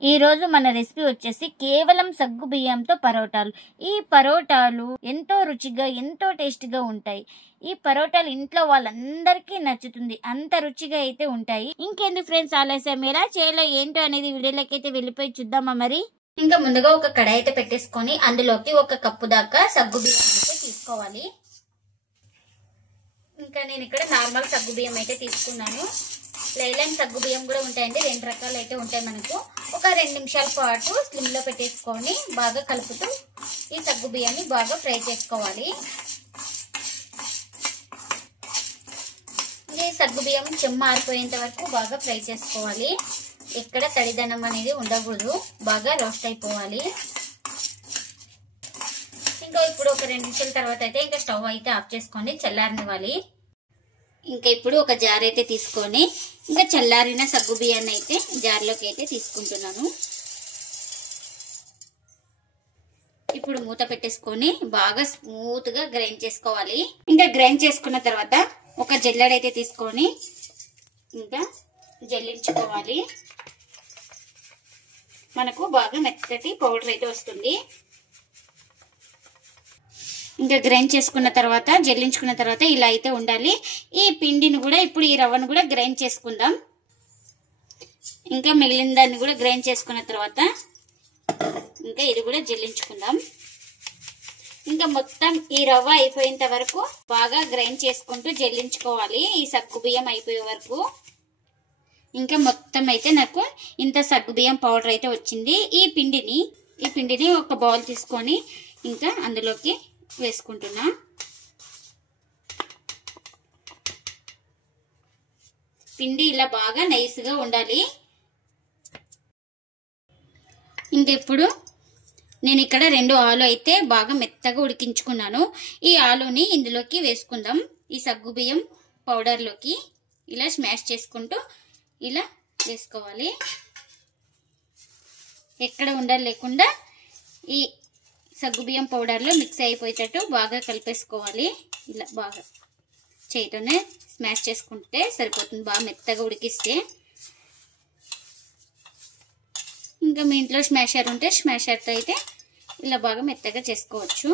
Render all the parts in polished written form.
ఈ రోజు మన రెసిపీ వచ్చేసి కేవలం సగ్గు బియ్యంతో పరోటాలు. ఈ పరోటాలు ఎంతో రుచిగా ఎంతో టేస్టీగా ఉంటాయి. ఈ పరోటాలు ఇంట్లో వాళ్ళందరికీ నచ్చుతుంది, అంత రుచిగా అయితే ఉంటాయి. ఇంకెందుకు ఫ్రెండ్స్ ఆలస్యం, ఎలా చేయాలో ఏంటో అనేది వీడియోలోకి అయితే వెళ్ళిపోయి చూద్దామా. మరి ఇంకా ముందుగా ఒక కడాయి అయితే పెట్టేసుకొని అందులోకి 1 కప్పు దాకా సగ్గు బియ్యం అయితే తీసుకోవాలి. ఇంకా నేను ఇక్కడ నార్మల్ సగ్గు బియ్యం అయితే తీసుకున్నాను. లైలాన్ సగ్గు బియ్యం కూడా ఉంటాయండి, 2 రకాలు అయితే ఉంటాయి. మనకు ఒక 2 నిమిషాల పాటు స్లిమ్ లో పెట్టేసుకొని బాగా కలుపుతూ ఈ సగ్గు బియ్యాన్ని బాగా ఫ్రై చేసుకోవాలి. ఈ సగ్గు బియ్యం చెమ్మ ఆరిపోయేంత వరకు బాగా ఫ్రై చేసుకోవాలి. ఎక్కడ తడిదనం అనేది ఉండకూడదు, బాగా రోస్ట్ అయిపోవాలి. ఇంకా ఇప్పుడు ఒక 2 నిమిషాల తర్వాత అయితే ఇంకా స్టవ్ అయితే ఆఫ్ చేసుకొని చల్లారనివ్వాలి. ఇంకా ఇప్పుడు ఒక జార్ అయితే తీసుకొని ఇంకా చల్లారిన సగ్గు బియ్యాన్ని అయితే జార్లోకి అయితే తీసుకుంటున్నాను. ఇప్పుడు మూత పెట్టేసుకొని బాగా స్మూత్ గా గ్రైండ్ చేసుకోవాలి. ఇంకా గ్రైండ్ చేసుకున్న తర్వాత ఒక జల్లెడైతే తీసుకొని ఇంకా జల్లించుకోవాలి. మనకు బాగా మెత్తటి పౌడర్ అయితే వస్తుంది. ఇంకా గ్రైండ్ చేసుకున్న తర్వాత జల్లించుకున్న తర్వాత ఇలా అయితే ఉండాలి. ఈ పిండిని కూడా ఇప్పుడు ఈ రవ్వను కూడా గ్రైండ్ చేసుకుందాం. ఇంకా మిగిలిన దాన్ని కూడా గ్రైండ్ చేసుకున్న తర్వాత ఇంకా ఇది కూడా జల్లించుకుందాం. ఇంకా మొత్తం ఈ రవ్వ అయిపోయేంత వరకు బాగా గ్రైండ్ చేసుకుంటూ జల్లించుకోవాలి, ఈ సగ్గు బియ్యం అయిపోయే వరకు. ఇంకా మొత్తం అయితే నాకు ఇంత సగ్గు బియ్యం పౌడర్ అయితే వచ్చింది. ఈ పిండిని ఒక బౌల్ తీసుకొని ఇంకా అందులోకి వేసుకుంటున్నా. పిండి ఇలా బాగా నైస్ గా ఉండాలి. ఇంక ఇప్పుడు నేను ఇక్కడ 2 ఆలు అయితే బాగా మెత్తగా ఉడికించుకున్నాను. ఈ ఆలుని ఇందులోకి వేసుకుందాం. ఈ సగ్గు బియ్యం పౌడర్లోకి ఇలా స్మాష్ చేసుకుంటూ ఇలా వేసుకోవాలి. ఎక్కడ ఉండాలి లేకుండా ఈ సగ్గుబియ్యం పౌడర్లో మిక్స్ అయిపోయేటట్టు బాగా కలిపేసుకోవాలి. ఇలా బాగా చేతితోనే స్మాష్ చేసుకుంటే సరిపోతుంది, బాగా మెత్తగా ఉడికిస్తే. ఇంకా మీ ఇంట్లో స్మాషర్ ఉంటే స్మాషర్తో అయితే ఇలా బాగా మెత్తగా చేసుకోవచ్చు.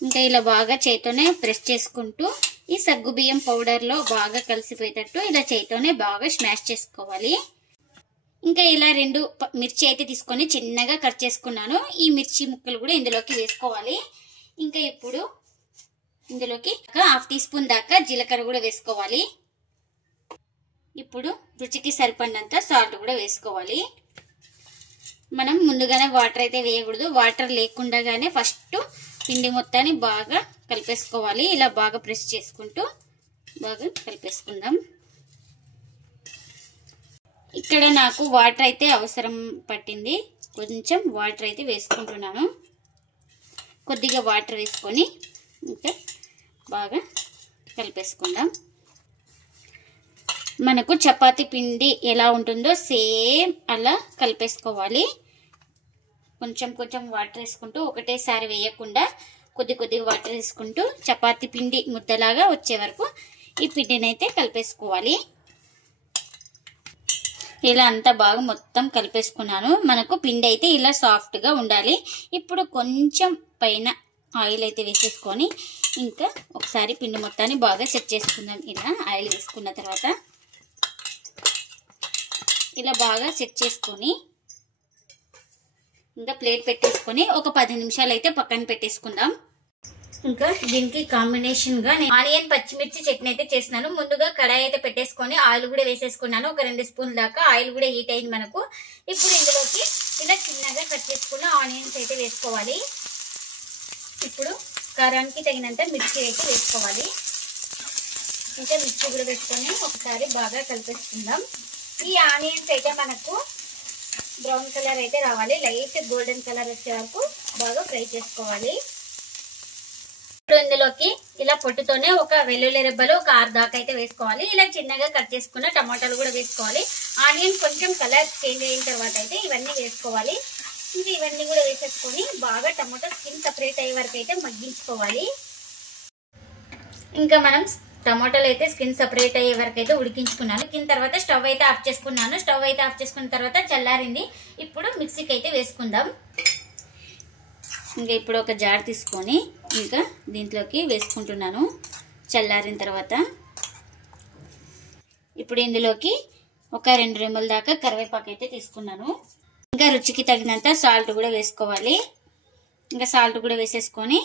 ఇంకా ఇలా బాగా చేతితోనే ప్రెస్ చేసుకుంటూ ఈ సగ్గుబియ్యం పౌడర్లో బాగా కలిసిపోయేటట్టు ఇలా చేతితోనే బాగా స్మాష్ చేసుకోవాలి. ఇంకా ఇలా 2 మిర్చి అయితే తీసుకొని చిన్నగా కట్ చేసుకున్నాను. ఈ మిర్చి ముక్కలు కూడా ఇందులోకి వేసుకోవాలి. ఇంకా ఇప్పుడు ఇందులోకి 1/2 టీ స్పూన్ దాకా జీలకర్ర కూడా వేసుకోవాలి. ఇప్పుడు రుచికి సరిపడినంత సాల్ట్ కూడా వేసుకోవాలి. మనం ముందుగానే వాటర్ అయితే వేయకూడదు, వాటర్ లేకుండానే ఫస్ట్ పిండి మొత్తాన్ని బాగా కలిపేసుకోవాలి. ఇలా బాగా ప్రెస్ చేసుకుంటూ బాగా కలిపేసుకుందాం. ఇక్కడ నాకు వాటర్ అయితే అవసరం పట్టింది, కొంచెం వాటర్ అయితే వేసుకుంటున్నాను. కొద్దిగా వాటర్ వేసుకొని ఇంకా బాగా కలిపేసుకుందాం. మనకు చపాతీ పిండి ఎలా ఉంటుందో సేమ్ అలా కలిపేసుకోవాలి. కొంచెం కొంచెం వాటర్ వేసుకుంటూ ఒకటేసారి వేయకుండా కొద్దిగా వాటర్ వేసుకుంటూ చపాతీ పిండి ముద్దలాగా వచ్చే వరకు ఈ పిండిని అయితే కలిపేసుకోవాలి. ఇలా అంతా బాగా మొత్తం కలిపేసుకున్నాను. మనకు పిండి అయితే ఇలా సాఫ్ట్ గా ఉండాలి. ఇప్పుడు కొంచెం పైన ఆయిల్ అయితే వేసేసుకొని ఇంకా ఒకసారి పిండి మొత్తాన్ని బాగా సెట్ చేసుకుందాం. ఇలా ఆయిల్ వేసుకున్న తర్వాత ఇలా బాగా సెట్ చేసుకొని ఇంకా ప్లేట్ పెట్టేసుకొని ఒక 10 నిమిషాలు అయితే పక్కన పెట్టేసుకుందాం. ఇంకా దీనికి కాంబినేషన్ గా నేను ఆనియన్ పచ్చిమిర్చి చట్నీ అయితే చేస్తున్నాను. ముందుగా కడాయి అయితే పెట్టేసుకొని ఆయిల్ కూడా వేసేసుకున్నాను. ఒక 2 స్పూన్ల దాకా ఆయిల్ కూడా హీట్ అయింది మనకు. ఇప్పుడు ఇందులోకి ఇలా చిన్నగా కట్ చేసుకున్న ఆనియన్స్ అయితే వేసుకోవాలి. ఇప్పుడు కారానికి తగినంత మిర్చి అయితే వేసుకోవాలి. ఇంకా మిర్చి కూడా వేసుకొని ఒకసారి బాగా కలిపేసుకుందాం. ఈ ఆనియన్స్ అయితే మనకు బ్రౌన్ కలర్ అయితే రావాలి, లైట్ గోల్డెన్ కలర్ వచ్చే వరకు బాగా ఫ్రై చేసుకోవాలి. ఇప్పుడు ఇందులోకి ఇలా పొట్టుతోనే ఒక వెల్లుల్లి రెబ్బలు ఒక 6 దాకా అయితే వేసుకోవాలి. ఇలా చిన్నగా కట్ చేసుకున్న టమాటాలు కూడా వేసుకోవాలి. ఆనియన్ కొంచెం కలర్ చేంజ్ అయిన తర్వాత అయితే ఇవన్నీ వేసుకోవాలి. ఇంకా ఇవన్నీ కూడా వేసేసుకొని బాగా టమాటా స్కిన్ సపరేట్ అయ్యే వరకు అయితే మగ్గించుకోవాలి. ఇంకా మనం టమాటాలు అయితే స్కిన్ సెపరేట్ అయ్యే వరకు అయితే ఉడికించుకున్నాను. ఉడికిన తర్వాత స్టవ్ అయితే ఆఫ్ చేసుకున్నాను. స్టవ్ అయితే ఆఫ్ చేసుకున్న తర్వాత చల్లారింది. ఇప్పుడు మిక్సీకి అయితే వేసుకుందాం. ఇంకా ఇప్పుడు ఒక జార్ తీసుకొని ఇంకా దీంట్లోకి వేసుకుంటున్నాను. చల్లారిన తర్వాత ఇప్పుడు ఇందులోకి ఒక 2 రెమ్మల దాకా కరివేపాకు అయితే తీసుకున్నాను. ఇంకా రుచికి తగినంత సాల్ట్ కూడా వేసుకోవాలి. ఇంకా సాల్ట్ కూడా వేసేసుకొని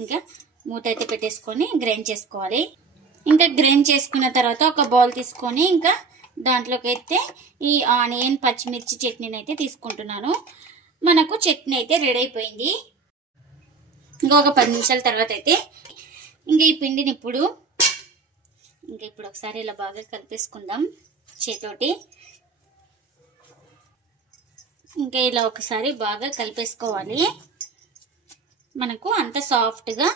ఇంకా మూత అయితే పెట్టేసుకొని గ్రైండ్ చేసుకోవాలి. ఇంకా గ్రైండ్ చేసుకున్న తర్వాత ఒక బౌల్ తీసుకొని ఇంకా దాంట్లోకి అయితే ఈ ఆనియన్ పచ్చిమిర్చి చట్నీని అయితే తీసుకుంటున్నాను. మనకు చట్నీ అయితే రెడీ అయిపోయింది. ఇంకొక 10 నిమిషాల తర్వాత అయితే ఇంకా ఈ పిండిని ఇప్పుడు ఒకసారి ఇలా బాగా కలిపేసుకుందాం చేతోటి. ఇంకా ఇలా ఒకసారి బాగా కలిపేసుకోవాలి. మనకు అంత సాఫ్ట్గా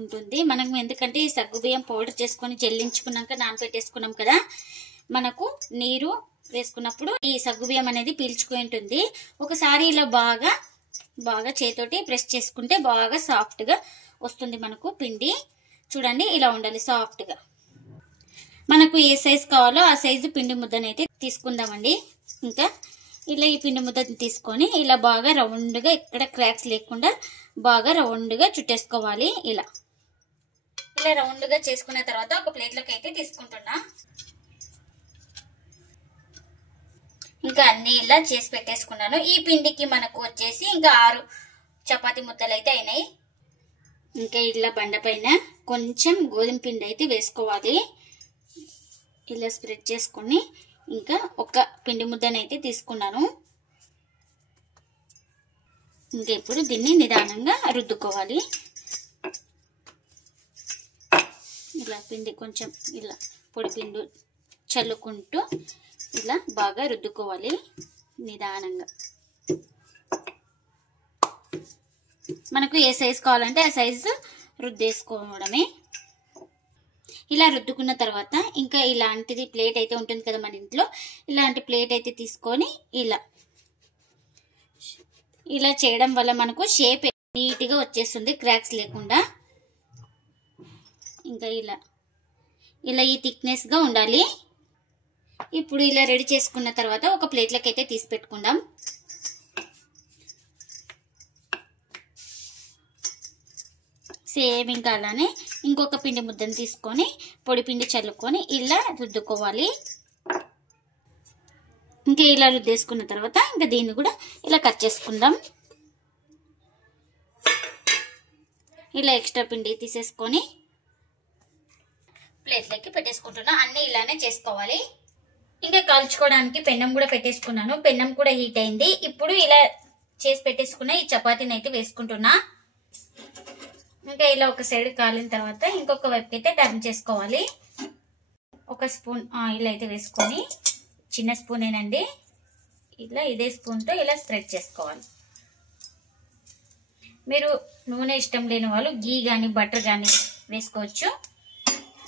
ఉంటుంది. మనకు ఎందుకంటే ఈ సగ్గుబియ్యం పౌడర్ చేసుకొని జల్లించుకున్నాక నానబెట్టేసుకున్నాం కదా, మనకు నీరు వేసుకున్నప్పుడు ఈ సగ్గుబియ్యం అనేది పీల్చుకొని ఉంటుంది. ఒకసారి ఇలా బాగా చేతోటి ప్రెస్ చేసుకుంటే బాగా సాఫ్ట్గా వస్తుంది మనకు పిండి. చూడండి ఇలా ఉండాలి సాఫ్ట్గా. మనకు ఏ సైజు కావాలో ఆ సైజు పిండి ముద్దనైతే తీసుకుందామండి. ఇంకా ఇలా ఈ పిండి ముద్దని తీసుకొని ఇలా బాగా రౌండ్గా ఎక్కడ క్రాక్స్ లేకుండా బాగా రౌండ్గా చుట్టేసుకోవాలి. ఇలా రౌండ్గా చేసుకున్న తర్వాత ఒక ప్లేట్లోకి అయితే తీసుకుంటున్నా. ఇంకా అన్ని ఇలా చేసి పెట్టేసుకున్నాను. ఈ పిండికి మనకు వచ్చేసి ఇంకా 6 చపాతీ ముద్దలు అయితే అయినాయి. ఇంకా ఇలా బండ పైన కొంచెం గోధుమ పిండి అయితే వేసుకోవాలి. ఇలా స్ప్రెడ్ చేసుకొని ఇంకా ఒక పిండి ముద్దనైతే తీసుకున్నాను. ఇంకా ఇప్పుడు దీన్ని నిదానంగా రుద్దుకోవాలి. ఇలా పిండి కొంచెం ఇలా పొడి పిండి చల్లుకుంటూ ఇలా బాగా రుద్దుకోవాలి నిదానంగా. మనకు ఏ సైజు కావాలంటే ఆ సైజు రుద్దేసుకోవడమే. ఇలా రుద్దుకున్న తర్వాత ఇంకా ఇలాంటిది ప్లేట్ అయితే ఉంటుంది కదా మన ఇంట్లో, ఇలాంటి ప్లేట్ అయితే తీసుకొని ఇలా చేయడం వల్ల మనకు షేప్ నీట్గా వచ్చేస్తుంది క్రాక్స్ లేకుండా. ఇంకా ఇలా ఈ థిక్నెస్గా ఉండాలి. ఇప్పుడు ఇలా రెడీ చేసుకున్న తర్వాత ఒక ప్లేట్లోకి అయితే తీసి పెట్టుకుందాం. సేమ్ ఇంకా అలానే ఇంకొక పిండి ముద్దను తీసుకొని పొడి పిండి చల్లుకొని ఇలా రుద్దుకోవాలి. ఇంకా ఇలా రుద్దేసుకున్న తర్వాత ఇంకా దీన్ని కూడా ఇలా కట్ చేసుకుందాం. ఇలా ఎక్స్ట్రా పిండి తీసేసుకొని ప్లేట్లోకి పెట్టేసుకుంటున్నా. అన్ని ఇలానే చేసుకోవాలి. ఇంకా కాల్చుకోవడానికి పెన్నం కూడా పెట్టేసుకున్నాను. పెన్నం కూడా హీట్ అయింది. ఇప్పుడు ఇలా చేసి పెట్టేసుకున్న ఈ చపాతీని అయితే వేసుకుంటున్నా. ఇంకా ఇలా ఒక సైడ్ కాలిన తర్వాత ఇంకొక వైపుకి అయితే టర్న్ చేసుకోవాలి. ఒక స్పూన్ ఆయిల్ అయితే వేసుకొని, చిన్న స్పూనేనండి, ఇలా ఇదే స్పూన్తో ఇలా స్ప్రెడ్ చేసుకోవాలి. మీరు నూనె ఇష్టం లేని వాళ్ళు గీ కానీ బటర్ కానీ వేసుకోవచ్చు.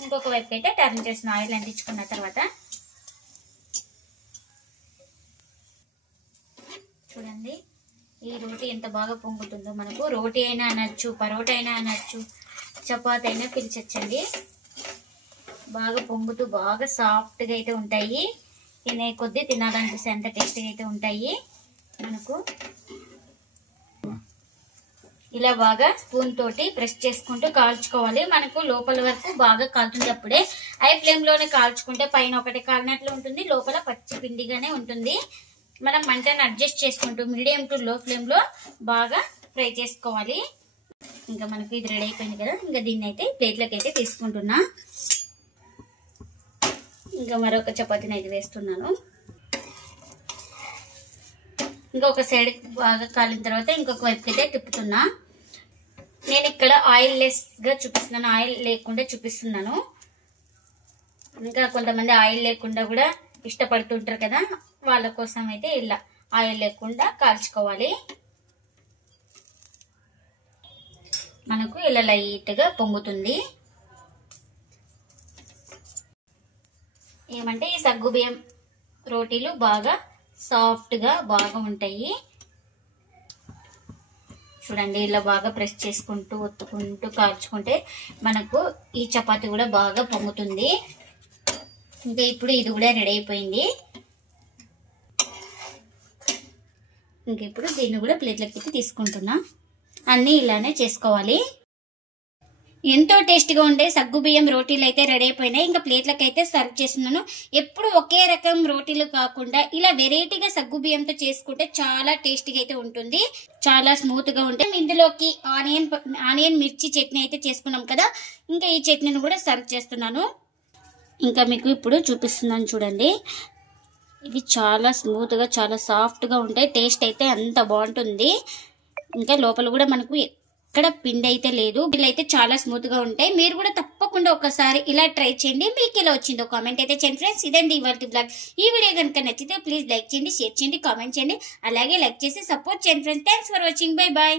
ఇంకొక వైపుకి అయితే టర్న్ చేసిన ఆయిల్ అంటించుకున్న తర్వాత చూడండి ఈ రోటీ ఎంత బాగా పొంగుతుందో. మనకు రోటీ అయినా అనొచ్చు, పరోటా అయినా అనొచ్చు, చపాతీ అయినా పిలిచొచ్చండి. బాగా పొంగుతూ బాగా సాఫ్ట్గా అయితే ఉంటాయి. తినే కొద్దీ తినాలనిపిస్తే అంత టేస్టీగా అయితే ఉంటాయి. మనకు ఇలా బాగా స్పూన్ తోటి ప్రెస్ చేసుకుంటూ కాల్చుకోవాలి. మనకు లోపల వరకు బాగా కాల్చుకునేటప్పుడే హై ఫ్లేమ్లోనే కాల్చుకుంటే పైన ఒకటి కాలినట్లు ఉంటుంది, లోపల పచ్చి పిండిగానే ఉంటుంది. మనం మంటను అడ్జస్ట్ చేసుకుంటూ మీడియం టు లో ఫ్లేమ్లో బాగా ఫ్రై చేసుకోవాలి. ఇంకా మనకు ఇది రెడీ అయిపోయింది కదా. ఇంకా దీన్ని అయితే ప్లేట్లోకి అయితే తీసుకుంటున్నా. ఇంకా మరొక చపాతీని అయితే వేస్తున్నాను. ఇంకొక సైడ్ బాగా కాలిన తర్వాత ఇంకొక వైపుకి అయితే తిప్పుతున్నా. నేను ఇక్కడ ఆయిల్ లెస్గా చూపిస్తున్నాను, ఆయిల్ లేకుండా చూపిస్తున్నాను. ఇంకా కొంతమంది ఆయిల్ లేకుండా కూడా ఇష్టపడుతుంటారు కదా, వాళ్ళ కోసం అయితే ఇలా ఆయిల్ లేకుండా కాల్చుకోవాలి. మనకు ఇలా లైట్గా పొంగుతుంది. ఏమంటే ఈ సగ్గుబియ్యం రోటీలు బాగా సాఫ్ట్గా బాగా ఉంటాయి. చూడండి ఇలా బాగా ప్రెస్ చేసుకుంటూ ఒత్తుకుంటూ కాల్చుకుంటే మనకు ఈ చపాతీ కూడా బాగా పొంగుతుంది. ఇంకా ఇప్పుడు ఇది కూడా రెడీ అయిపోయింది. ఇంకా ఇప్పుడు దీన్ని కూడా ప్లేట్లకి తీసుకుంటున్నా. అన్నీ ఇలానే చేసుకోవాలి. ఎంతో టేస్టీగా ఉండే సగ్గుబియ్యం రోటీలు అయితే రెడీ అయిపోయినాయి. ఇంకా ప్లేట్లకి అయితే సర్వ్ చేస్తున్నాను. ఎప్పుడు ఒకే రకం రోటీలు కాకుండా ఇలా వెరైటీగా సగ్గుబియ్యంతో చేసుకుంటే చాలా టేస్టీగా అయితే ఉంటుంది. చాలా స్మూత్ గా ఉంటాయి. ఇందులోకి ఆనియన్ మిర్చి చట్నీ అయితే చేసుకున్నాం కదా, ఇంకా ఈ చట్నీని కూడా సర్వ్ చేస్తున్నాను. ఇంకా మీకు ఇప్పుడు చూపిస్తున్నాను చూడండి. ఇవి చాలా స్మూత్ గా చాలా సాఫ్ట్ గా ఉంటాయి. టేస్ట్ అయితే అంత బాగుంటుంది. ఇంకా లోపల కూడా మనకు ఎక్కడ పిండి అయితే లేదు. వీళ్ళైతే చాలా స్మూత్ గా ఉంటాయి. మీరు కూడా తప్పకుండా ఒకసారి ఇలా ట్రై చేయండి. మీకు ఎలా వచ్చిందో కామెంట్ అయితే చేయండి ఫ్రెండ్స్. ఇదండి ఇవాల్టి బ్లాగ్. ఈ వీడియో కనుక నచ్చితే ప్లీజ్ లైక్ చేయండి, షేర్ చేయండి, కామెంట్ చేయండి. అలాగే లైక్ చేసి సపోర్ట్ చేయండి friends. Thanks for watching. Bye bye.